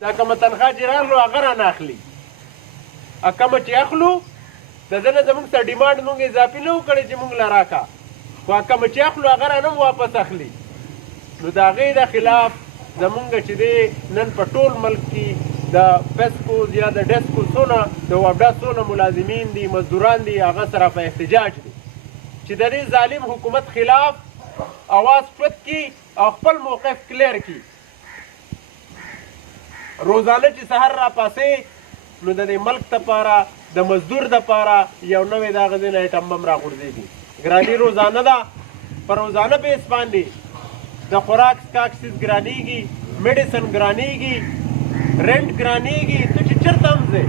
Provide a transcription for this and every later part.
دا کومه تنخواه چې راغلو هغه رانه اخلي، کومه چې اخلو د ده نه زموږ څه ډیمانډ مونږ اضافي نه و کړی چې مونږ له راکړه، خو کومه چې اخلو هغه رانه هم واپس اخلي. نو د هغې د خلاف زمونږ چې دی نن په ټول ملک کې د پسکوز یا د ډسکو څونه د وابډا څونه ملازمین دي مزدوران دي هغه سره په احتجاج دي چې د دې ظالم حکومت خلاف اواز چوت کړي او خپل موقف کلیر کړي. روزانه چې سحر راپاسې نو د دې ملک دپاره د مزدور دپاره یو نوی د هغه ځای نه ایټم بم راغورځېږي. ګراني روزانه ده، په روزانه بیس باندې د خوراک څښاک څیز ګرانېږي، میډیسن ګرانېږي، رینټ ګرانېږي. ته چې چېرته هم ځې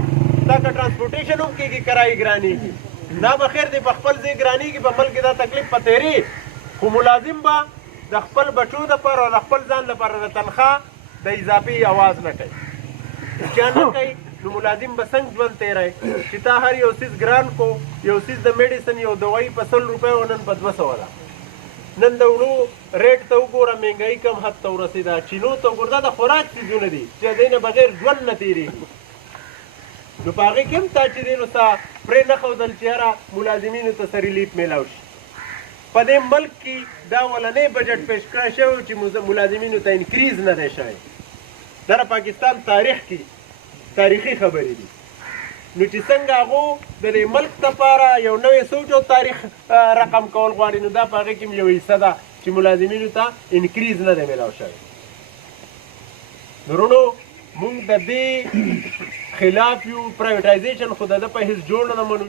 تا که ټرانسپورټیشن هم کېږي کرایې ګرانېږي. دا به خیر دی په خپل ځای ګرانېږي، په ملک دا تکلیف په تېرې، خو ملازم به د خپل بچو دپاره او د خپل ځان لپاره د تنخواه د اضافي اواز نه کوي. چا نه کوي نو ملازم به څنګه ژوند تېری چې تا هر یو څیز ګران کو، یو څیز د میډیسن یو دوایي په 100 روپیو نن په 200 ده. نن د وړو ریټ ته وګوره، مهنګایي کم حد ته ورسېده. چینو ته وګوره، دا د خوراک څیزونه دي چې د دې نه بغیر ژوند نه تېرېږي. نو په هغې کې هم تا چې دی نو ستا پرې نه ښودل چې یاره ملازمینو ته څه ریلیف میلاو شي. په دې ملک کې دا اولنی بجټ پیش کړی شوی چې ملازمینو ته انکریز نه دی شوی. دا د پاکستان تاریخ کې تاریخي خبرې دي. نو چې څنګه هغو د دې ملک دپاره یو نوی سوچ او تاریخ رقم کول غواړي، نو دا په هغې کې یو حصه ده چې ملازمینو ته انکریز نه دی میلاو شوی. نورونو موږ د دې خلاف یو، پرایویټایزیشن خو د ده په هېڅ جوړ نه منو.